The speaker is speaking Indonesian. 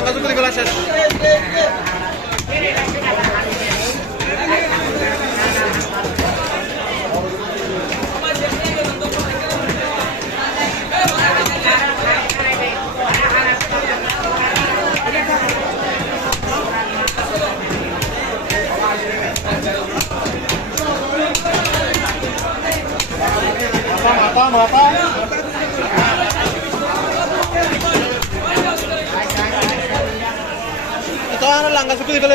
Mata, mata, mata. Ito ano ধরা হলো লাঙ্গা চুক্তি দেখলে